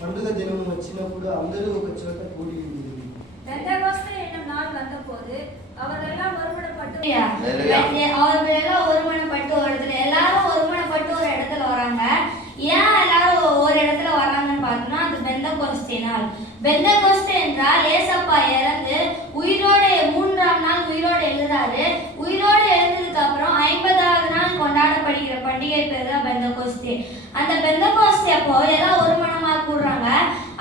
పండుగ దినం వచ్చినప్పుడు అందరూ ఒక చోట కూడి ఉండేది பெந்தகோஸ்தே என்னும் நாள் வந்தபோது அவரெல்லாம் ஒருமனப்பட்டு Hallelujah. அவர்கள் எல்லாம் ஒருமனப்பட்டு ஒரு இடத்துல எல்லாரும் ஒருமனப்பட்டு ஒரு இடத்துல வராங்க ஏன் எல்லாரும் ஒரு இடத்துல வராங்கன்னு பார்த்தோம்னா அது பெந்த கோஸ்தே நாள் பெந்த கோஸ்தே என்றால் ஏசப்பா இறந்து உயிரோடு மூன்றாம் நாள் உயிரோடு எழுறாரு பண்டிகை பேர் தான் பெந்த அந்த பெந்த அப்போ எல்லாம் ஒரு மனமா கூடுறாங்க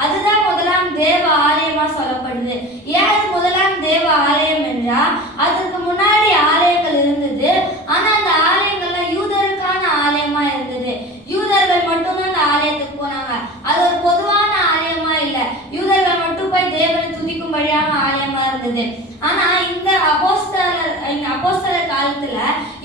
அதுதான் முதலாம் தேவ ஆலயமா சொல்லப்படுது. ஏன் அது முதலாம் தேவ ஆலயம் என்றால் அதற்கு முன்னாடி ஆலயங்கள் இருந்தது ஆனா அந்த ஆலயங்கள்லாம் யூதருக்கான ஆலயமா இருந்தது யூதர்கள் மட்டும்தான் அந்த ஆலயத்துக்கு போனாங்க அது ஒரு பொதுவான ஆலயமா இல்ல யூதர்கள் மட்டும் போய் தேவனை துதிக்கும்படியான ஆலயமா இருந்தது ஆனா இந்த அப்போஸ்தலர் இந்த அப்போஸ்தலர் காலத்துல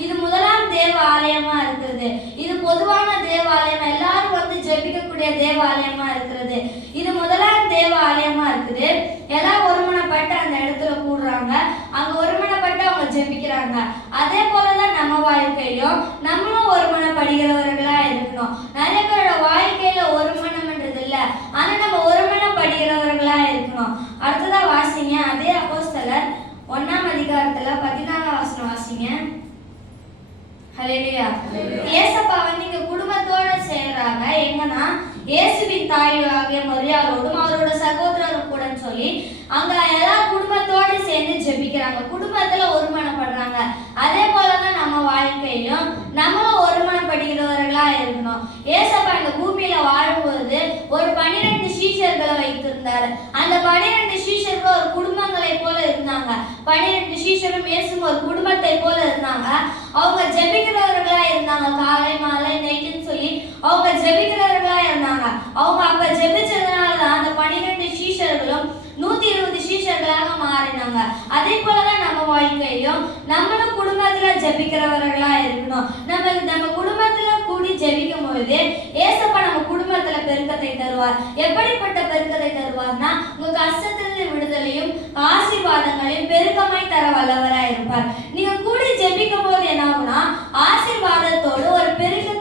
இது முதலாம் தேவ ஆலயமா இருக்கிறது இது பொதுவான தேவாலயம் எல்லாரும் வந்து ஜெபிக்கக்கூடிய தேவாலயமா இருக்கிறது. இது முதலாம் தேவ ஆலயமா இருக்குது. எல்லாம் ஒருமனப்பட்டு அந்த இடத்துல கூடுறாங்க. அங்க ஒருமனப்பட்டு அவங்க ஜெபிக்கிறாங்க. அதே போலதான் நம்ம வாழ்க்கையிலும் நம்மளும் ஒருமனப்படுகிறவர்களா இருக்கணும். நிறைய பேரோட வாழ்க்கையில ஒருமனம்ன்றது இல்ல ஆனா நம்ம ஒருமனப்படுகிறவர்களா இருக்கணும். அடுத்ததா வாசிங்க. அதே அப்போஸ்தலர் ஒண்ணாம் அதிகாரத்துல பதினாலாம் வசனம் வாசிங்க. ஹalleluya. ஏசப்பா வந்து இங்க குடும்பத்தோட சேர்றாங்க. எங்கன்னா இயேசுவின் தாயாகிய மரியாளோடும் அவரோட சகோதரரும் கூட சொல்லி அங்க எல்லா குடும்பத்தோடு சேர்ந்து ஜெபிக்கிறாங்க. குடும்பத்துல ஒருமனப்படுறாங்க. அதே போலதான் நம்ம வாழ்க்கையிலும் நம்மளும் ஒருமனப்படுகிறவர்களா இருக்கணும். ஏசப்பா இந்த பூமியில வாழும்போது ஒரு பன்னிரெண்டு சீஷர்களை வைத்திருந்தாரு. அந்த பன்னிரெண்டு சீஷர்கள் ஒரு குடும்பங்களை போல இருந்தாங்க. பன்னிரெண்டு சீஷரும் இயேசும் ஒரு குடும்பத்தை போல இருந்தாங்க. அவங்க ஜெபிக்கிறவர்களா இருந்தாங்க. காலை மாலை நைட்டுன்னு சொல்லி அவங்க ஜெபிக்கிறவர்கள் அவங்க அப்ப ஜெபிச்சதுனால தான் அந்த பன்னிரெண்டு சீஷர்களும் நூத்தி இருபது சீஷர்களாக மாறினாங்க. அதே போலதான் நம்ம வாழ்க்கையிலும் நம்மளும் குடும்பத்துல ஜெபிக்கிறவர்களா இருக்கணும். நம்ம நம்ம குடும்பத்துல கூடி ஜெபிக்கும் பொழுது ஏசப்பா நம்ம குடும்பத்துல பெருக்கத்தை தருவார். எப்படிப்பட்ட பெருக்கத்தை தருவார்னா உங்க கஷ்டத்திலிருந்து விடுதலையும் ஆசீர்வாதங்களையும் பெருக்கமாய் தர வல்லவரா இருப்பார். நீங்க கூடி ஜெபிக்கும் போது என்ன ஆகும்னா ஆசீர்வாதத்தோடு ஒரு பெருக்க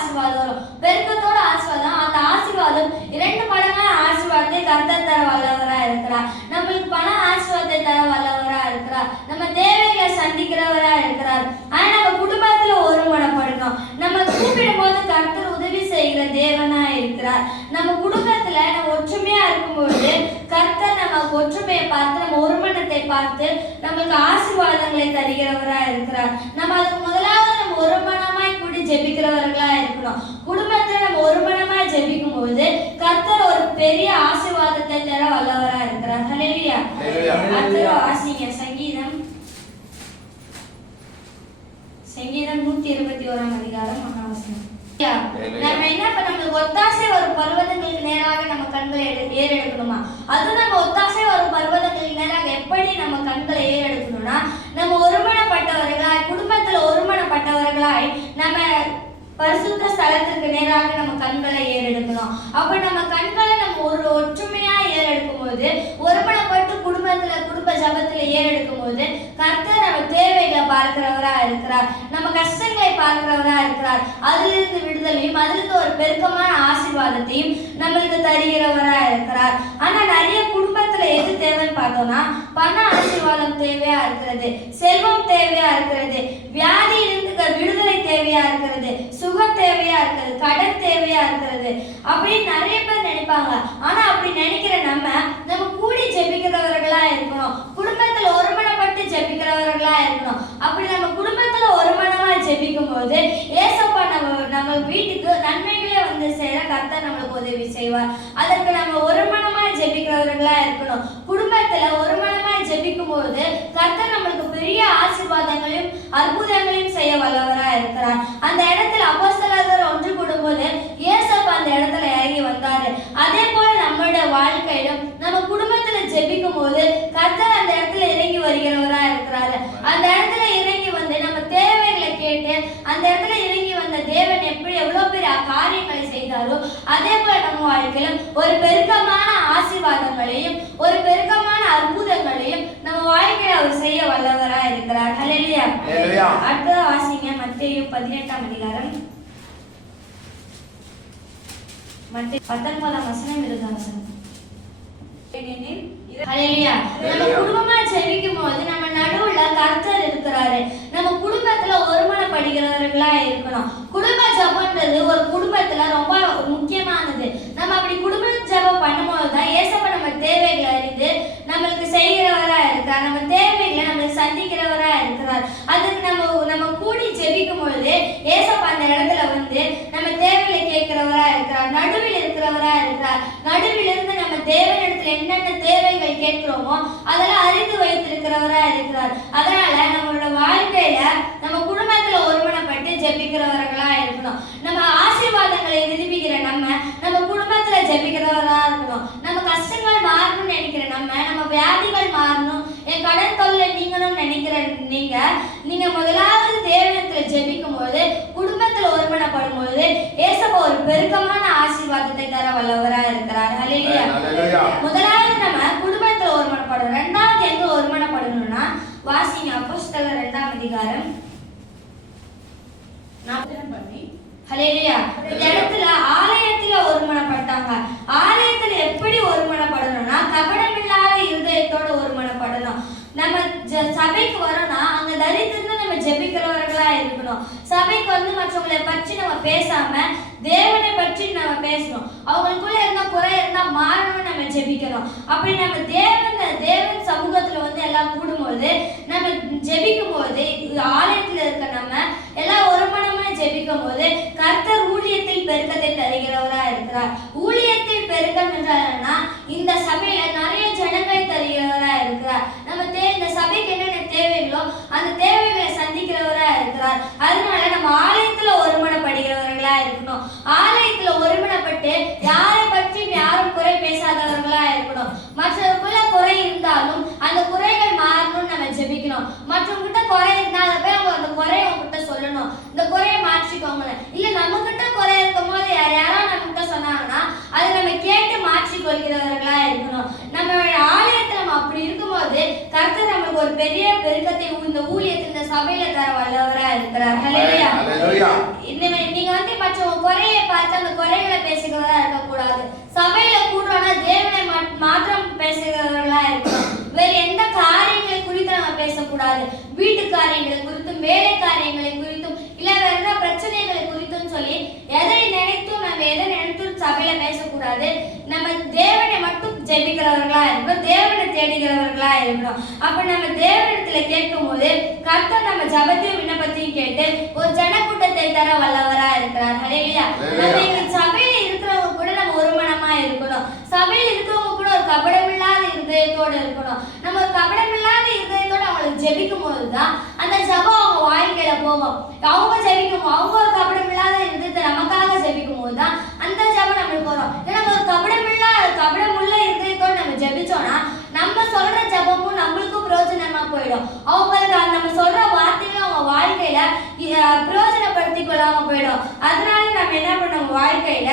ஆசீர்வாதம் வரும் பெருக்கத்தோட ஆசீர்வாதம் அந்த ஆசீர்வாதம் இரண்டு மடங்கான ஆசீர்வாதத்தை கர்த்தர் தர வல்லவரா இருக்கிறார். நம்மளுக்கு பண ஆசீர்வாதத்தை தர வல்லவரா இருக்கிறார். நம்ம தேவைகளை சந்திக்கிறவரா இருக்கிறார். ஆனா நம்ம குடும்பத்துல ஒருமனப்படணும் நம்ம கூப்பிடும் போது கர்த்தர் உதவி செய்கிற தேவனா இருக்கிறார். நம்ம குடும்பத்துல நம்ம ஒற்றுமையா இருக்கும்போது கர்த்தர் நமக்கு ஒற்றுமையை பார்த்து நம்ம ஒருமனத்தை பார்த்து நம்மளுக்கு ஆசீர்வாதங்களை தருகிறவரா இருக்கிறார். நம்ம அதுக்கு முதலாவது நம்ம ஒருமனம் ஜெபிக்கிறவர்களா இருக்கணும் குடும்பத்துல நம்ம ஒருமனமாய் ஜெபிக்கும் போது கர்த்தர் ஒரு பெரிய ஆசீர்வாதத்தை தர வல்லவரா இருக்கிறார் ஹalleluya. அடுத்தது வாசிங்க சங்கீதம் சங்கீதம் நூத்தி இருபத்தி ஓராம் அதிகாரம் ஒன்னாம் வசனம். நம்ம என்ன இப்ப நம்மளுக்கு ஒத்தாசை வரும் பர்வதங்களுக்கு நேராக நம்ம கண்களை ஏறெடுக்கணுமா? அது நம்ம ஒத்தாசை வரும் பர்வதங்களுக்கு நேராக எப்படி நம்ம கண்களை ஏறெடுக்கணும்னா நம்ம ஒருமனப்பட்டவர்களாய் குடும்பத்துல ஒருமனப்பட்டவர்களாய் நம்ம பரிசுத்த ஸ்தலத்திற்கு நேராக நம்ம கண்களை ஏறெடுக்கணும். அப்ப நம்ம கண்களை நம்ம ஒரு ஒற்றுமையா ஏறெடுக்கும் போது ஒருமனப்பட்டு குடும்பத்துல குடும்ப ஜபத்துல ஏறெடுக்கும் போது கர்த்தர் நம்ம தேவைகளை பார்க்கிறவரா இருக்கிறார். நம்ம கஷ்டங்களை பார்க்கிறவரா இருக்கிறார். அதிலிருந்து விடுதலையும் அதிலிருந்து ஒரு பெருக்கமான ஆசீர்வாதத்தையும் நம்மளுக்கு தருகிறவரா இருக்கிறார். ஆனா நிறைய குடும்பத்துல எது தேவைன்னு பார்த்தோம்னா பண ஆசீர்வாதம் தேவையா இருக்கிறது செல்வம் தேவையா இருக்கிறது வியாதியிலிருந்து விடுதலை தேவையா இருக்கிறது கடன் தேவையா இருக்கிறது. அப்படின்னு நிறைய பேர் நினைப்பாங்க. ஆனா அப்படி நினைக்கிற நம்ம நம்ம கூடி ஜெபிக்கிறவர்களா இருக்கணும். குடும்பத்துல ஒருமனப்பட்டு ஜெபிக்கிறவர்களா இருக்கணும். அப்படி நம்ம குடும்பத்துல ஒருமனமா ஜெபிக்கும் போது ஏசப்பா நம்ம நம்ம வீட்டுக்கு நன்மைகளே வந்து சேர கர்த்தர் நம்மளுக்கு உதவி செய்வார். அதற்கு நம்ம ஒருமனமா ஜெபிக்கிறவர்களா இருக்கணும். குடும்பத்துல ஒருமனமா ஜெபிக்கும் போது கர்த்தர் நம்மளுக்கு பெரிய ஆசீர்வாதங்களையும் அற்புதங்களையும் செய்ய வல்லவரா இருக்கிறார். அந்த இடத்துல அப்போஸ்தலர்கள் ஒன்று கூடும்போது ஏசப்பா அந்த இடத்துல இறங்கி வந்தாரு. அதே போல நம்மளோட வாழ்க்கையிலும் நம்ம குடும்பத்துல ஜெபிக்கும் போது கர்த்தர் அந்த இடத்துல இறங்கி வருகிறவரா இருக்கிறாரு அந்த இடத்துல இறங்கி வந்து நம்ம தேவைகளை கேட்டு அந்த இடத்துல இறங்கி வந்த தேவன் எப்படி எவ்வளவு பெரிய காரியங்களை செய்தாரோ அதே போல நம்ம வாழ்க்கையிலும் ஒரு பெருக்கமான ஆசீர்வாதங்களையும் ஒரு பெருக்கமான அற்புதங்களையும் நம்ம வாழ்க்கையில அவர் செய்ய வல்லவரா இருக்கிறார். Hallelujah. அடுத்தது வாசிங்க மத்தேயு பதினெட்டாம் அதிகாரம். பத்தொன்பதாம் வசனம் இருபதாம் வசனம். ஹalleluya நம்ம குடும்பமா போது நம்ம நடுவுல கர்த்தர் இருக்கிறாரு. நம்ம குடும்பத்துல ஒருமனப்படுகிறவர்களா இருக்கணும். குடும்ப ஜெபம்ன்றது ஒரு குடும்பத்துல ரொம்ப முக்கியமானது நம்ம அப்படி குடும்ப ஜெபம் பண்ணும்போது தான் ஏசப்ப நம்ம தேவைகளை அறிந்து நம்மளுக்கு செய்கிறவரா இருக்கிறார் நம்ம தேவைகளை நம்மளுக்கு சந்திக்கிறவரா இருக்கிறார் அதுக்கு நம்ம நம்ம கூடி ஜெபிக்கும் பொழுது ஏசப்பா அந்த இடத்துல வந்து நம்ம தேவைகளை கேட்கிறவரா இருக்கிறார் நடுவில் இருக்கிறவரா இருக்கிறார் நடுவில் இருந்து நம்ம தேவனிடத்துல என்னென்ன தேவைகள் கேட்கிறோமோ அதெல்லாம் அறிந்து வைத்திருக்கிறவரா இருக்கிறார். அதனால நம்மளோட வாழ்க்கையில நம்ம குடும்பத்துல ஒருமனப்பட்டு ஜெபிக்கிறவர்களா இருக்கணும். நம்ம ஆசீர்வாதங்களை விரும்புகிற நம்ம நம்ம குடும்பத்துல ஜெபிக்கிறவரா இருக்கணும். நம்ம கஷ்டங்கள் மாறணும்னு நினைக்கிற நம்ம நம்ம வியாதிகள் மாறணும். என் கடன் தொல்லை நீங்களும் நினைக்கிற நீங்க நீங்க முதலாவது தேவனத்துல ஜெபிக்கும் பொழுது குடும்பத்துல ஒருமனப்படும் பொழுது ஏசப்பா ஒரு பெருக்கமான ஆசீர்வாதத்தை தர வல்லவரா இருக்கிறார். முதலாவது நம்ம குடும்பத்துல ஒருமனப்படணும் ரெண்டாவது எங்க ஒருமனப்படணும்னா வாசிங்க அப்போஸ்தலர் ரெண்டாம் அதிகாரம் ஹalleluya. இந்த இடத்துல ஆலயத்துல ஒருமனப்பட்டாங்க. ஆலயத்துல எப்படி ஒருமனப்படணும்னா கபடமில்லாத இருதயத்தோட ஒருமனப்படணும். நம்ம ஜ- சபைக்கு வரோம்னா அங்க தரித்திருந்து நம்ம ஜெபிக்கிறவர்களா இருக்கணும். சபைக்கு வந்து மற்றவங்களை பற்றி நம்ம பேசாம தேவனை பற்றி நம்ம பேசணும். அவங்களுக்குள்ள இருந்தா குறை இருந்தா மாறணும்னு நம்ம ஜெபிக்கணும். அப்படி நம்ம தேவன் தேவன் சமூகத்துல வந்து எல்லாம் கூடும்போது நம்ம ஜெபிக்கும் போது ஆலயத்துல இருக்க நம்ம எல்லாம் ஒருமனமா ஜெபிக்கும் போது கர்த்தர் ஊழியத்தில் பெருக்கத்தை தருகிறவரா இருக்கிறார். ஊழியத்தில் பெருக்கம் என்றால்னா இந்த சபையில நிறைய ஜனங்களை தருகிறவரா இருக்கிறார். நம்ம இந்த சபைக்கு என்னென்ன தேவைகளோ அந்த தேவைகளை சந்திக்கிறவரா இருக்கிறார். அதனால நம்ம ஆலயத்துல ஒருமனப்படுகிறவர்களா இருக்கணும். ஆலயத்துல ஒருமனப்பட்டு யாரை பற்றியும் யாரும் குறை பேசாதவர்களா இருக்கணும். மற்றவர்களுக்குள்ள குறை இருந்தாலும் அந்த குறைகள் மாறணும்னு நம்ம ஜெபிக்கணும். மற்றவங்ககிட்ட குறை இருந்தா அதை போய் அவங்க அந்த குறையை அவங்ககிட்ட சொல்லணும். இந்த குறையை மாற்றிக்கோங்க இல்ல நம்ம கிட்ட குறை இருக்கும் போது யார் யாராவது நம்மகிட்ட சொன்னாங்கன்னா அதை நம்ம கேட்டு மாற்றிக்கொள்கிறவர்கள் கொள்கிறவர்களா இருக்கணும் நம்ம ஆலயத்துல நம்ம அப்படி இருக்கும்போது கர்த்தர் நம்மளுக்கு ஒரு பெரிய பெருக்கத்தை இந்த ஊழியத்தில் இந்த சபையில தர வல்லவரா இருக்கிறார். நீங்க வந்து மற்றவங்க குறையை பார்த்து அந்த குறைகளை பேசுகிறதா இருக்கக்கூடாது. சபையில கூடுறோம்னா தேவனை மா- மாத்திரம் பேசுகிறவர்களா இருக்கணும். வேற எந்த காரியங்களை குறித்து நம்ம பேசக்கூடாது. வீட்டு காரியங்களை குறித்தும் வேலை காரியங்களை குறித்தும் இல்ல வேற என்ன பிரச்சனைகளை குறித்தும் சொல்லி எதை நினைத்தும் நம்ம எதை நினைத்தும் சபையில பேசக்கூடாது. நம்ம தேவனை மட்டும் ஜெபிக்கிறவர்களா இருக்கணும் தேவனை தேடுகிறவர்களா இருக்கணும் அப்ப நம்ம தேவனிடத்துல கேட்கும் போது கர்த்தர் நம்ம ஜபத்தையும் விண்ணப்பத்தையும் கேட்டு ஒரு ஜனக்கூட்டத்தை தர வல்லவரா இருக்கிறார். ஹalleluya. நம்ம எங்க சபையில இருக்கிறவங்க கூட நம்ம ஒருமனமா இருக்கணும். சபையில இருக்கிறவங்க கூட ஒரு கபடமில்லாத இருதயத்தோட இருக்கணும். நம்ம ஒரு கபடமில்லாத இருதயத்தோட அவங்களுக்கு ஜெபிக்கும் போதுதான் அந்த ஜபம் வாழ்க்கையில போவோம். அவங்க ஜெபிக்கும் அவங்க ஒரு கபடமில்லாத இருந்தது நமக்காக ஜெபிக்கும் போதுதான் அந்த ஜபம் நம்மளுக்கு வரும். நம்ம ஒரு கபடமில்லா கபடமுள்ள இருதயத்தோட நம்ம ஜெபிச்சோம்னா நம்ம சொல்ற ஜபமும் நம்மளுக்கும் பிரயோஜனமா போயிடும். அவங்களுக்கு நம்ம சொல்ற வார்த்தையும் அவங்க வாழ்க்கையில பிரயோஜனப்படுத்தி கொள்ளாம போயிடும். அதனால நம்ம என்ன பண்ணுவோம் வாழ்க்கையில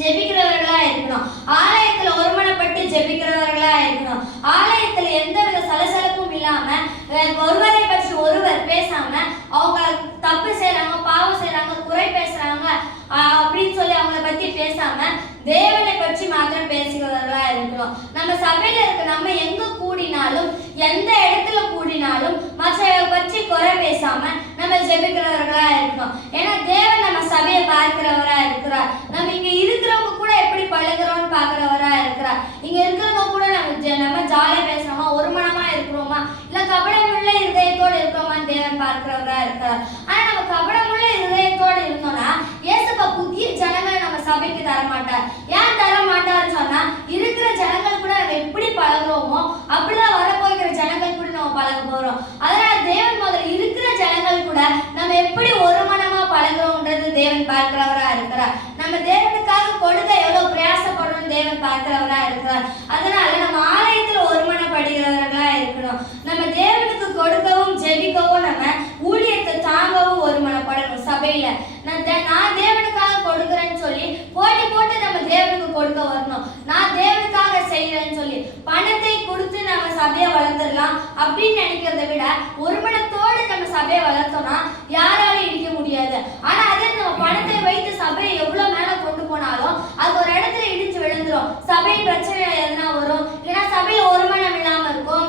ஜெபிக்கிறவர்களா இருக்கணும் ஆலயத்துல ஒருமனப்பட்டு ஜெபிக்கிறவர்களா இருக்கணும் ஆலயத்துல எந்த வித சலசலப்பும் இல்லாம அஹ், ஒருவரை பற்றி ஒருவர் பேசாம அவங்க தப்பு செய்றாங்க பாவம் செய்றாங்க குறை பேசுறாங்க அஹ், அப்படின்னு சொல்லி அவங்கள பத்தி பேசாம தேவனை பற்றி மாத்திரம் பேசுகிறவர்களா இருக்கணும் நம்ம சபையில இருக்க நம்ம எங்க கூடினாலும் எந்த இடத்துல கூடினாலும் மற்றவர்களை பற்றி குறை பேசாம நம்ம ஜெபிக்கிறவர்களா இருக்கணும் ஏன்னா தேவன் நம்ம சபையை பார்க்கிறவரா இருக்கிறார் நம்ம இங்க இருக்கிறவங்க கூட எப்படி பழகுறோம்னு பார்க்கிறவரா இருக்கிறார் இங்க இருக்கிறவங்க கூட நம்ம ஜ- நம்ம ஜாலியா பேசுறோமா ஒரு மனமா இருக்கிறோமா இல்ல கபடமுள்ள இருதயத்தோட இருக்கிறோமா தேவன் பார்க்கிறவரா இருக்கிறார் ஆனா நம்ம கபடமுள்ள இருதயத்தோட இருந்தோம்னா ஏசப்பா புதிய ஜனங்களை நம்ம சபைக்கு தர மாட்டார் ஏன் தர மாட்டார்னு சொன்னா இருக்கிற ஜனங்கள் கூட நம்ம எப்படி பழகுறோமோ அப்படிதான் வரப்போகிற ஜனங்கள் கூட நம்ம பழக போறோம் அதனால தேவன் முதல்ல இருக்கிற ஜனங்கள் கூட நம்ம எப்படி ஒரு மனமா பழகுறோம்ன்றது தேவன் பார்க்கிறவரா இருக்கிறார். நம்ம தேவனுக்காக கொடுக்க எவ்வளவு பிரயாசப்படணும் தேவன் பார்க்கிறவரா இருக்கிறார். அதனால நம்ம ஆலயத்துல ஒருமனப்படுகிறவர்களா இருக்கணும். நம்ம தேவனுக்கு கொடுக்கவும் ஜெபிக்கவும் நம்ம ஊழியத்தை தாங்கவும் ஒருமனப்படணும் சபையில. நான் நான் தேவனுக்காக கொடுக்குறேன்னு சொல்லி போட்டி போட்டு நம்ம தேவனுக்கு கொடுக்க வரணும். நான் தேவனுக்காக செய்யறேன்னு சொல்லி பணத்தை கொடுத்து நம்ம சபையை வளர்த்துடலாம் அப்படின்னு நினைக்கிறத விட ஒருமனத்தோடு நம்ம சபையை வளர்த்தோம்னா யாராலும் முடியாது. ஆனா அதே நம்ம பணத்தை வைத்து சபையை எவ்வளவு மேல கொண்டு போனாலும் அது ஒரு இடத்துல இடிச்சு விழுந்துரும். சபை பிரச்சனை எதுனா வரும்? ஏன்னா சபையில ஒருமனம் இல்லாம இருக்கும்.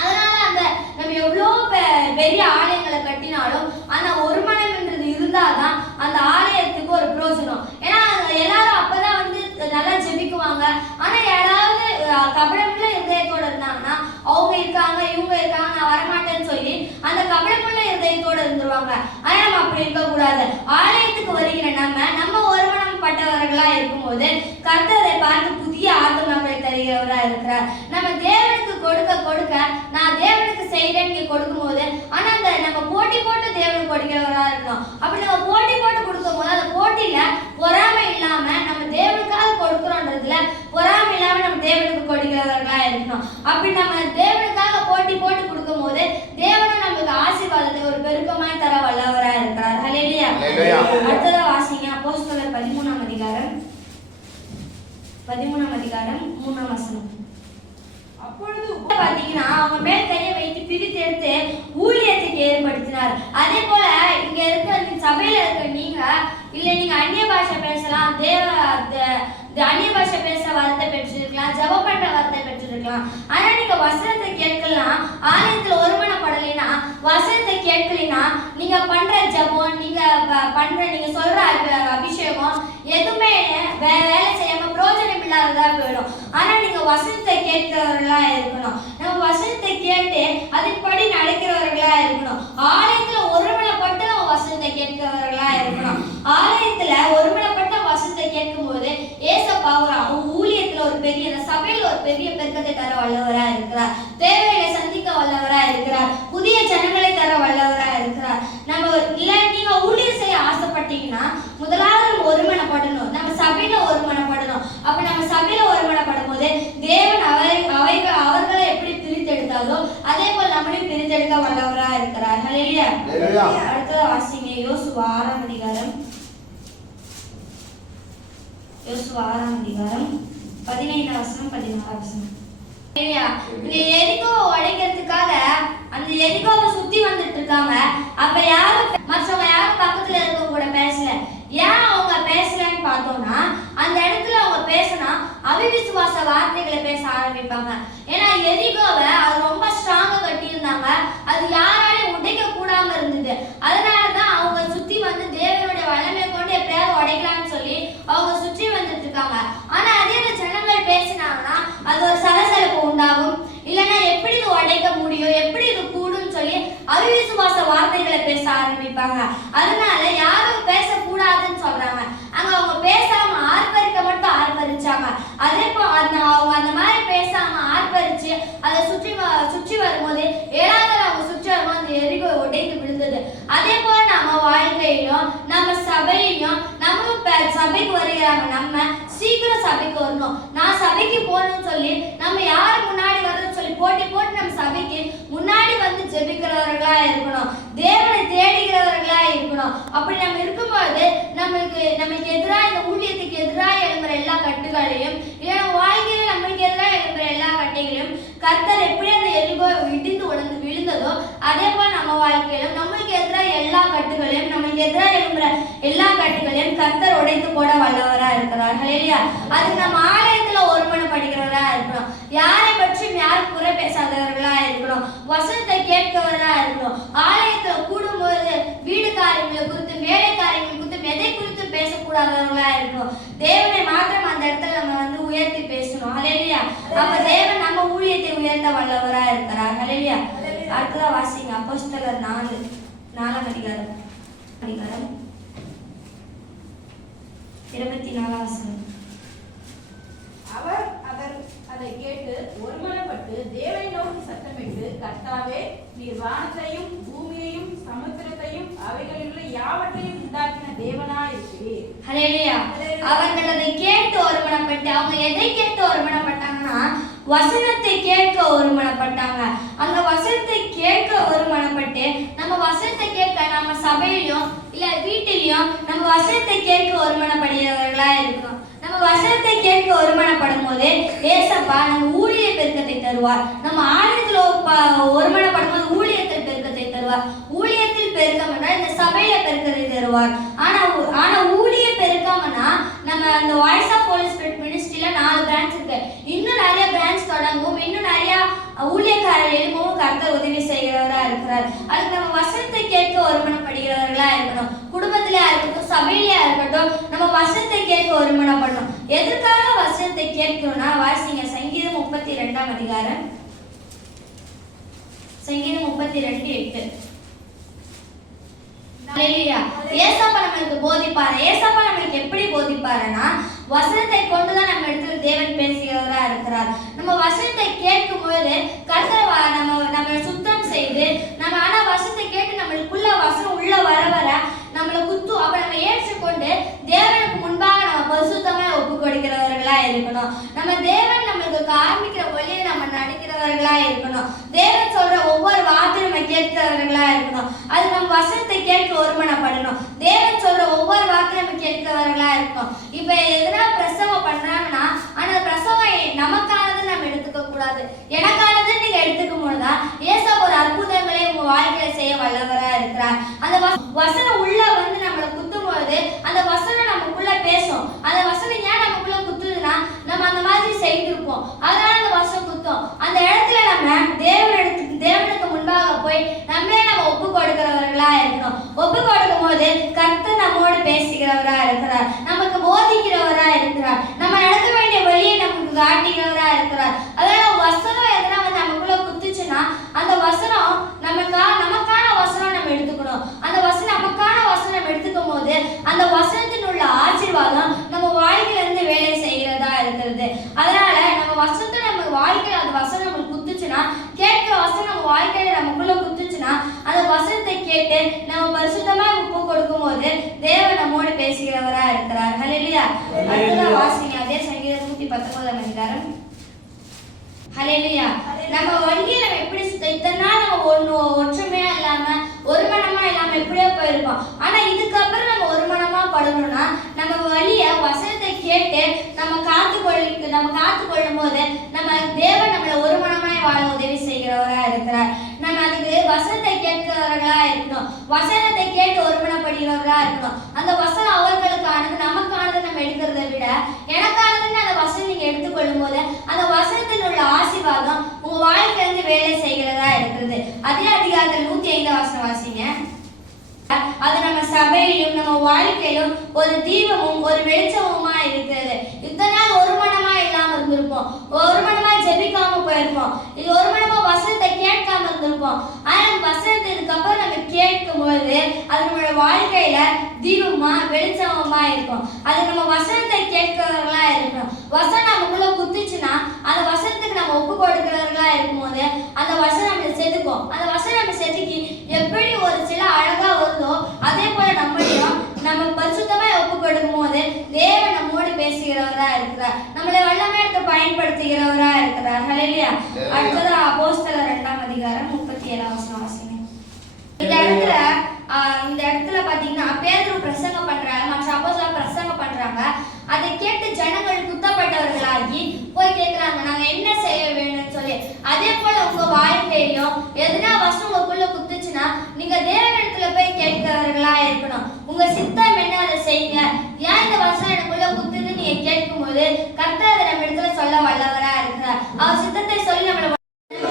அதனால அந்த நம்ம எவ்வளோ பெ- பெரிய ஆலயங்களை கட்டினாலும் ஆனா ஒருமனம்ன்றது இருந்தாதான் அந்த ஆலயத்துக்கு ஒரு பிரயோஜனம். ஏன்னா எல்லாரும் அப்பதான் வந்து நல்லா ஜெபிக்குவாங்க. ஆனா யாராவது கபடமுள்ள இருதயத்தோட இருந்தாங்கன்னா அவங்க இருக்காங்க இவங்க இருக்காங்க நான் வரமாட்டேன்னு சொல்லி அந்த கபடமுள்ள இருதயத்தோட இருந்துருவாங்க. ஆனா நம்ம அப்படி இருக்கக்கூடாது. ஆலயத்துக்கு வருகிற நம்ம நம்ம ஒருமனம் பட்டவர்களா இருக்கும்போது கர்த்தரை பார்த்து புதிய ஆத்மாக்களை தருகிறவரா இருக்கிறார். நம்ம தேவனுக்கு கொடுக்க கொடுக்க நான் தேவனுக்கு செய்யறேன்னு கொடுக்கும்போது ஆனா அந்த நம்ம போட்டி போட்டு தேவனுக்கு கொடுக்கிறவரா இருக்கணும். அப்படி நம்ம போட்டி போட்டு போது அந்த போட்டியில பொறாமை இல்லாம நம்ம தேவனுக்காக கொடுக்கிறோன்றதுல பொறாமை இல்லாம நம்ம தேவனுக்கு கொடுக்கிறவர்களா இருக்கணும். அப்படி நம்ம தேவனுக்காக போட்டி போட்டு கொடுக்கும் போது தேவனும் நமக்கு ஆசீர்வாதத்தை ஒரு பெருக்கமாய் தர வல்லவரா இருக்கிறார். ஹalleluya. அடுத்ததா வாசிங்க. அப்போஸ்தலர் பதிமூணாம் அதிகாரம். பதிமூணாம் அதிகாரம் மூணாம் வசனம். அப்பொழுது பாத்தீங்கன்னா அவங்க மேல் கையை வைத்து பிரித்து எடுத்து ஊழியத்துக்கு ஏற்படுத்தினார் அதே போல இங்க இருக்க இந்த சபையில இருக்க நீங்க இல்ல நீங்க அந்நிய பாஷை பேசலாம் தேவ த- த- அந்நிய பாஷை பேச வரத்தை பெற்றிருக்கலாம் ஜெபம் பண்ற இருக்கலாம் ஆனா நீங்க வசனத்தை கேட்கலாம் ஆலயத்துல ஒருமனப்படலைன்னா வசனத்தை கேட்கலைன்னா நீங்க பண்ற ஜெபம் நீங்க பண்ற நீங்க சொல்ற அபி- அபிஷேகம் எதுவுமே வேலை செய்யாம பிரோஜனம் இல்லாததா போயிடும். ஆனா நீங்க வசனத்தை கேட்கிறவர்களா இருக்கணும். நம்ம வசனத்தை கேட்டு அதன்படி நடக்கிறவர்களா இருக்கணும். ஆலயத்துல ஒருமனப்பட்டு நம்ம வசனத்தை கேட்கிறவர்களா இருக்கணும். ஆலயத்துல ஒருமனப்பட்ட வசனத்தை கேட்கும்போது ஏசப்பா ஒரு அவ- ஊழியத்துல ஒரு பெரிய ஒரு பெரிய பெருக்கத்தை தர வல்லவரா இருக்கிறார். தேவைகளை சந்திக்க வல்லவரா இருக்கிறார். புதிய ஜனங்களை தர வல்லவரா இருக்கிறார் நம்ம இல்ல நீங்க ஊழியர் செய்ய ஆசைப்பட்டீங்கன்னா முதலாவது நம்ம ஒருமனப்படணும். நம்ம சபையில ஒருமனப்படணும். அப்ப நம்ம சபையில ஒருமனப்படும் போது தேவன் அவை அவைகள் அவர்களை எப்படி பிரித்தெடுத்தாலோ அதே போல் நம்மளையும் பிரித்தெடுக்க வல்லவரா இருக்கிறார். ஹalleluya ஹalleluya. அடுத்தது வாசிங்க. யோசுவா ஆறாம் அதிகாரம். யோசுவா ஆறாம் அதிகாரம். பதினைந்தாம் வசனம் பதினாறாம் வசனம். ஹalleluya. இந்த எரிகோவை உடைக்கிறதுக்காக அந்த எரிகோவை சுத்தி வந்துட்டு இருக்காங்க அப்ப யாரும் மற்றவங்க யாரும் பக்கத்துல இருக்க கூட பேசல? ஏன் அவங்க பேசலன்னு பார்த்தோம்னா அந்த இடத்துல அவங்க பேசினா அவிவிசுவாச வார்த்தைகளை பேச ஆரம்பிப்பாங்க. ஏன்னா எரிகோவை அது ரொம்ப ஸ்ட்ராங்கா கட்டியிருந்தாங்க. அது யாராலையும் உடைக்க கூடாம இருந்தது. அதனாலதான் அவங்க சுத்தி வந்து தேவனுடைய வல்லமை கொண்டு எப்படியாவது உடைக்கலாம்னு சொல்லி அவங்க சுற்றி வந்துட்டு இருக்காங்க. ஆனா அதே பேசினாங்கன்னா அது ஒரு சலசலப்பு உண்டாகும். இல்லைன்னா எப்படி இது உடைக்க முடியும்? எப்படி இது கூடும்னு சொல்லி அவிசுவாச வார்த்தைகளை பேச ஆரம்பிப்பாங்க. அதனால யாரும் பேசக்கூடாதுன்னு சொல்றாங்க. அங்க அவங்க பேசாம ஆர்ப்பரிக்க மட்டும் ஆர்ப்பரிச்சாங்க. அதே போ அந்த அவங்க அந்த மாதிரி பேசாம ஆர்ப்பரிச்சு அதை சுற்றி சுற்றி வரும்போது ஏழாவது அவங்க சுற்றி வரும்போது அந்த எரிவு உடைந்து விழுந்தது. அதே போல நம்ம வாழ்க்கையிலும் நம்ம சபையிலும் நம்ம சபைக்கு வருகிறாங்க நம்ம சீக்கிரம் சபைக்கு வரணும். நான் சபைக்கு போகணும்னு சொல்லி நம்ம யார் முன்னாடி வர்றதுன்னு சொல்லி போட்டி போட்டு நம்ம சபைக்கு முன்னாடி வந்து ஜெபிக்கிறவர்களா இருக்கணும். தேவனை தேடுகிறவர்களா இருக்கணும். அப்படி நம்ம இருக்கும்போது நம்மளுக்கு நமக்கு எதிராக இந்த ஊழியத்துக்கு எதிராக எழும்புற எல்லா கட்டுகளையும் இல்லை நம்ம வாழ்க்கையில நம்மளுக்கு எதிராக எழும்புற எல்லா கட்டைகளையும் கர்த்தர் எப்படி அந்த எலும்போ இடிந்து உடந்து விழுந்ததோ அதே போல் நம்ம வாழ்க்கையிலும் நம்மளுக்கு எதிராக எல்லா கட்டுகளையும் நம்மளுக்கு எதிராக எழும்புற எல்லா கட்டுகளையும் கர்த்தர் உடைத்து போட வல்லவராக இருக்கிறார்கள் அதுக்கு நம்ம ஆலயத்துல ஒருமனப்படுகிறவரா இருக்கணும். யாரை பற்றியும் யார் குறை பேசாதவர்களா இருக்கணும். வசனத்தை கேட்கவரா இருக்கணும். ஆலயத்துல கூடும்போது வீடு காரியங்களை குறித்து வேலை காரியங்கள் குறித்து எதை குறித்து பேசக்கூடாதவர்களா இருக்கணும். தேவனை மாத்திரம் அந்த இடத்துல நம்ம வந்து உயர்த்தி பேசணும். அலையிலையா அப்ப தேவன் நம்ம ஊழியத்தை உயர்த்த வல்லவரா இருக்கிறார். அலையிலையா அடுத்ததான் வாசிங்க. அப்போஸ்தலர் நாலு நாலாம் அதிகாரம். அதிகாரம். இருபத்தி நாலாம் வசனம். அவர் அவர் அதை கேட்டு ஒருமனப்பட்டு தேவனை நோக்கி சத்தமிட்டு கர்த்தாவே நீர் வானத்தையும் பூமியையும் சமுத்திரத்தையும் அவைகளிலுள்ள யாவற்றையும் உண்டாக்கின தேவனாயிருக்கிறீர் ஹalleluya. அவர்கள் அதை கேட்டு ஒருமனப்பட்டு அவங்க எதை கேட்டு ஒருமனப்பட்டாங்கன்னா வசனத்தை கேட்க ஒருமனப்பட்டாங்க. அந்த வசனத்தை கேட்க ஒருமனப்பட்டு நம்ம வசனத்தை கேட்க நம்ம சபையிலும் இல்ல வீட்டிலையும் நம்ம வசனத்தை கேட்க ஒருமனப்படுகிறவர்களா இருக்கணும். நம்ம வசனத்தை கேட்க ஒருமனப்படும் போது ஏசப்பா நம்ம ஊழிய பெருக்கத்தை தருவார். நம்ம ஆலயத்தில் ப- ஒருமனப்படும் போது ஊழியத்தில் பெருக்கத்தை தருவார். ஊழியத்தில் பெருக்கம் என்றால் இந்த சபையில பெருக்கத்தை தருவார். ஆனா ஆனா ஊழிய பெருக்கம்னா நம்ம அந்த வாய்ஸ் ஆஃப் போலீஸ் மினிஸ்ட்ரியில நாலு பிரான்ச் இருக்கு. இன்னும் நிறைய பிரான்ச் தொடங்கும். இன்னும் நிறைய ஊழியக்காரர் எழுப்பவும் கர்த்தர் உதவி செய்கிறவரா இருக்கிறார். அதுக்கு நம்ம வசனத்தை கேட்க ஒருமனப்படுகிறவர்களா இருக்கணும் குடும்பத்திலயா இருக்கட்டும் சபையிலையா இருக்கட்டும் நம்ம வசனத்தை கேட்க ஒருமனப்படணும் எதற்காக வசனத்தை கேட்கணும்னா வாசிங்க. சங்கீதம் முப்பத்தி ரெண்டாம் அதிகாரம். சங்கீதம் முப்பத்தி ரெண்டு எட்டு. ஏசப்பா நம்மளுக்கு போதிப்பாரு? ஏசப்பா நம்மளுக்கு எப்படி போதிப்பாருன்னா வசனத்தை கொண்டுதான் நம்ம இடத்துல தேவன் பேசுகிறவரா இருக்கிறார். நம்ம வசனத்தை கேட்கும் பொழுது கர்த்தர் நம்ம நம்ம சுத்தம் செய்து நம்ம ஆனா வசனத்தை கேட்டு நம்மளுக்குள்ள வசனம் உள்ள வர வர நம்மளை குத்து அப்ப நம்ம ஏற்றுக்கொண்டு தேவனுக்கு முன்பாக நம்ம பரிசுத்தமா ஒப்பு கொடுக்கிறவர்களா இருக்கணும். நம்ம தேவன் நம்மளுக்கு காண்பிக்கிற வழியை நம்ம நடக்கிறவர்களா இருக்கணும். தேவன் சொல்ற ஒவ்வொரு வார்த்தையும் நம்ம கேட்கிறவர்களா இருக்கணும். அது நம்ம வசனத்தை கேட்டு ஒருமனப்படணும். தேவன் சொல்ற ஒவ்வொரு வார்த்தையும் நம்ம கேட்கிறவர்களா இருக்கணும். இப்ப எதனா பிரசவம் பண்றாங்கன்னா அந்த பிரசவம் நமக்கானது நம்ம எடுத்துக்க கூடாது. எனக்கானது நீங்க எடுத்துக்கும் போதுதான் ஏசா ஒரு அற்புதங்களை உங்க வாழ்க்கையில செய்ய வல்லவரா இருக்கிறார். அந்த வச- வசனம் உள்ள வந்து நம்மளை குத்தும் பொழுது அந்த வசனம் நமக்குள்ள பேசும். அந்த வசனம் ஏன் நமக்குள்ள குத்துதுன்னா நம்ம அந்த மாதிரி செய்திருப்போம். அதனால அந்த வசனம் குத்தும். அந்த இடத்துல நம்ம தேவனிடத்துக்கு தேவனுக்கு முன்பாக போய் நம்மளே நம்ம ஒப்பு கொடுக்கிறவர்களா இருக்கணும். ஒப்பு கொடுக்கும் போது கர்த்தர் நம்மோடு பேசுகிறவரா இருக்கிறார். நமக்கு போதிக்கிறவரா இருக்கிறார். நம்ம நடக்க வேண்டிய வழியை நமக்கு காட்டுகிறவரா இருக்கிறார். அதாவது வசனம் எதனா வந்து நமக்குள்ள குத்துச்சுன்னா அந்த வசனம் நமக்கா நமக்கான வசனம் நம்ம எடுத்துக்கணும் அந்த வசனம் நமக்கான வசனம் நம்ம எடுத்துக்கும் போது அந்த வசனத்தின் உள்ள ஆசீர்வாதம் நம்ம வாழ்க்கையில இருந்து வேலை செய்கிறதா இருக்கிறது. அதனால நம்ம வசனத்தை நம்ம வாழ்க்கையில அந்த வசனம் நமக்கு குத்துச்சுன்னா கேட்கிற வசனம் நம்ம வாழ்க்கையில நமக்குள்ள குத்துச்சுன்னா அந்த வசனத்தை கேட்டு நம்ம பரிசுத்தமா உப்பு கொடுக்கும் போது தேவன் நம்மோடு பேசுகிறவரா இருக்கிறார். ஹalleluya அடுத்ததா வாசிங்க. அதே சங்கீதம் நூத்தி பத்தொன்பதாம் அதிகாரம். ஹalleluya நம்ம வண்டியை நம்ம எப்படி இத்தனை நாள் நம்ம ஒன்று ஒற்றுமையா இல்லாம ஒரு மனமா இல்லாம எப்படியோ போயிருப்போம். ஆனா இதுக்கப்புறம் நம்ம ஒரு மனமா படணும்னா நம்ம வழிய வசனத்தை கேட்டு நம்ம காத்து கொள்ள நம்ம காத்து கொள்ளும் போது நம்ம தேவன் நம்மளை ஒரு மனமாய் வாழ உதவி செய்கிறவராக இருக்கிறார். வசனத்தை கேட்கிறவர்களா இருக்கணும் வசனத்தை கேட்டு ஒருமனப்படுகிறவர்களா இருக்கணும் அந்த வசனம் அவர்களுக்கானது நமக்கானது நம்ம எடுக்கிறதை விட எனக்கானதுன்னு அந்த வசனம் நீங்க எடுத்துக்கொள்ளும் போது அந்த வசனத்தில் உள்ள ஆசீர்வாதம் உங்க வாழ்க்கையில இருந்து வேலை செய்கிறதா இருக்கிறது. அதே அதிகாரத்தில் நூத்தி ஐந்து வசனம் வாசிங்க. அது நம்ம சபையிலும் நம்ம வாழ்க்கையிலும் ஒரு தீபமும் ஒரு வெளிச்சமுமா இருக்கிறது. இத்தனை நாள் ஒரு மனமா இருந்திருப்போம் ஒரு மனமா ஜெபிக்காம போயிருப்போம். இது ஒரு மனமா வசனத்தை கேட்காம இருந்திருப்போம். ஆனா நம்ம வசனத்தை இதுக்கப்புறம் நம்ம கேட்கும் பொழுது அது நம்மளோட வாழ்க்கையில தீபமா வெளிச்சமா இருக்கும். அது நம்ம வசனத்தை கேட்கிறவர்களா இருக்கணும். வசனம் நமக்குள்ள குத்துச்சுன்னா அந்த வசனத்துக்கு நம்ம ஒப்பு கொடுக்கிறவர்களா இருக்கும்போது அந்த வசனம் நம்ம செதுக்கும். அந்த வசனம் நம்ம செதுக்கி எப்படி ஒரு சில அழகா வருதோ அதே போல நம்மளையும் நம்ம பரிசுத்தமா ஒப்பு கொடுக்கும் போது தேவன் நம்மோடு பேசுகிறவரா இருக்கிறார். நம்மளை வல்லமை எடுத்து பயன்படுத்துகிறவரா இருக்கிறார். ஹalleluya அடுத்தது அப்போஸ்தலர் இரண்டாம் அதிகாரம் முப்பத்தி ஏழாம் வசனம் வாசிங்க. இந்த இடத்துல இந்த இடத்துல பாத்தீங்கன்னா பேதுரு பிரசங்கம் பண்றாங்க மற்ற அப்போஸ்தலர் பிரசங்கம் பண்றாங்க. அதை கேட்டு ஜனங்கள் குத்தப்பட்டவர்களாகி போய் கேக்குறாங்க. நாங்க என்ன செய்ய வேணும்னு சொல்லி. அதே போல உங்க வாழ்க்கையிலும் எதுனா வசனம் உங்களுக்குள்ள இருந்துச்சுன்னா நீங்க தேவனிடத்துல போய் கேட்கிறவர்களா இருக்கணும். உங்க சித்தம் என்ன அதை செய்யுங்க. ஏன் இந்த வசனம் எனக்குள்ள குத்துன்னு நீங்க கேட்கும்போது கர்த்தர் அதை நம்ம இடத்துல சொல்ல வல்லவரா இருக்கிறார். அவர் சித்தத்தை சொல்லி நம்மளை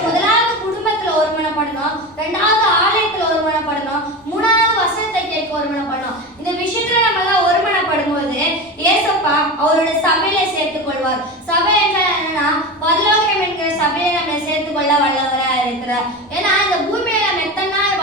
முதலாவது குடும்பத்துல ஒருமனப்படணும். ரெண்டாவது ஆலயத்துல ஒருமனப்படணும். மூணாவது வசனத்தை கேட்க ஒருமனப்படணும். இந்த விஷயத்துல நம்ம எல்லாம் ஒருமனப்படும் போது ஏசப்பா அவரோட சபையில சேர்த்துக் கொள்வார். சபை என்னன்னா பரலோகம் என்கிற சபையை நம்ம சேர்த்துக் கொள்ள வல்லவரா இருக்கிறார். ஏன்னா இந்த பூமியில நம்ம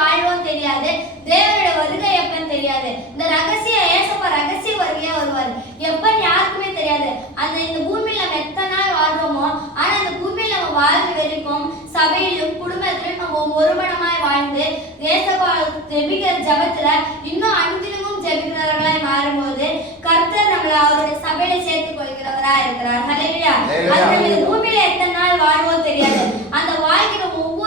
வாழ்வோம் தெரியாது தேவனோட வருகை எப்பன்னு தெரியாது. இந்த ரகசிய ஏசப்பா ரகசிய வருகையா வருவார். எப்பன்னு யாருக்குமே தெரியாது. அந்த இந்த பூமியில நம்ம எத்தனை நாள் வாழ்றோமோ ஆனா இந்த பூமியில நம்ம வாழ்ற வரைக்கும் சபையிலும் குடும்பத்திலும் நம்ம ஒருமனமாய் வாழ்ந்து தேசப்பா ஜெபிக்கிற ஜபத்துல இன்னும் அனுதினமும் ஜெபிக்கிறவர்களாய் மாறும்போது கர்த்தர் நம்மளை அவருடைய சபையில சேர்த்துக் கொள்கிறவரா இருக்கிறார். பூமியில எத்தனை நாள் வாழ்வோம் தெரியாது. அந்த வாழ்கிற ஒவ்வொரு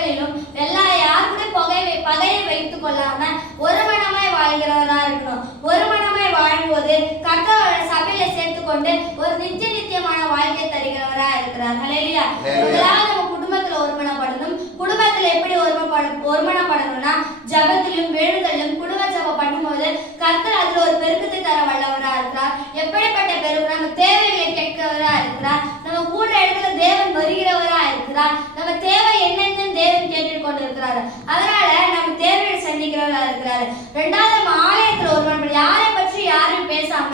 நாட்களிலும் எல்லா யார் கூட பகை பகையை வைத்துக் கொள்ளாம ஒரு மனமாய் வாழ்கிறவரா இருக்கணும். ஒரு மனமாய் வாழும்போது கர்த்தரோட சேர்த்துக்கொண்டு ஒரு நித்திய நித்தியமான வாழ்க்கை தருகிறவரா இருக்கிறார். Hallelujah. முதலாவது நம்ம குடும்பத்துல ஒருமனப்படணும். குடும்பத்துல எப்படி ஒருமனப்பட ஒருமனப்படணும்னா ஜபத்திலும் வேண்டுதலும் குடும்ப ஜபம் பண்ணும்போது கர்த்தர் அதுல ஒரு பெருக்கத்தை தர வல்லவரா இருக்கிறார். எப்படிப்பட்ட பெருக்கம் நம்ம தேவைகளை கேட்கிறவரா இருக்கிறார். நம்ம கூட இடத்துல தேவன் வருகிறவரா இருக்கிறார். நம்ம தேவை என்னன்னு தேவன் கேட்டுக் கொண்டிருக்கிறார். அதனால நம்ம தேவையை சந்திக்கிறவரா இருக்கிறாரு. ரெண்டாவது நம்ம ஆலயத்துல ஒருவன் யாரை யாரும் பேசாம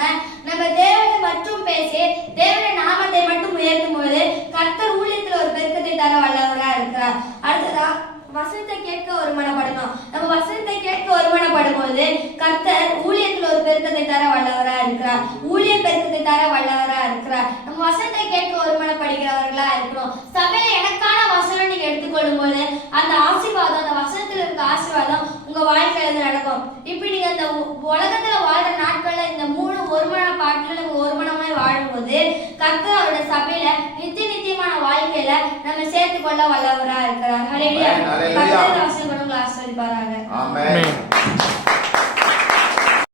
நம்ம தேவனை மட்டும் பேசி தேவனுடைய நாமத்தை மட்டும் உயர்த்தும் போது கர்த்தர் ஊழியத்துல ஒரு பெருக்கத்தை தர வல்லவரா இருக்கிறார். அடுத்ததா வசனத்தை கேட்க ஒருமனப்படணும் நம்ம வசனத்தை கேட்க ஒருமனப்படும் போது கர்த்தர் ஊழியத்துல ஒரு பெருக்கத்தை தர வல்லவரா இருக்கிறார். ஊழிய பெருக்கத்தை தர வல்லவரா இருக்கிறார். நம்ம வசனத்தை கேட்க ஒருமனப்படுகிறவர்களா இருக்கிறோம். சபையில எனக்கான எடுத்துக்கொள்ளும் போது அந்த ஆசீர்வாதம் அந்த வசனத்துல இருக்க ஆசீர்வாதம் உங்க வாழ்க்கையில இருந்து நடக்கும். இப்படி நீங்க அந்த உலகத்துல வாழ்ற நாட்கள்ல இந்த மூணு ஒருமன பாட்டுல நம்ம ஒருமனமாய் வாழும்போது கர்த்தர் அவருடைய சபையில நித்திய நித்தியமான வாழ்க்கையில நம்ம சேர்த்து கொள்ள வல்லவரா இருக்கிறார். கர்த்தர் ஆசீர்வாதங்களை ஆசீர்வதிப்பாராக. ஆமென்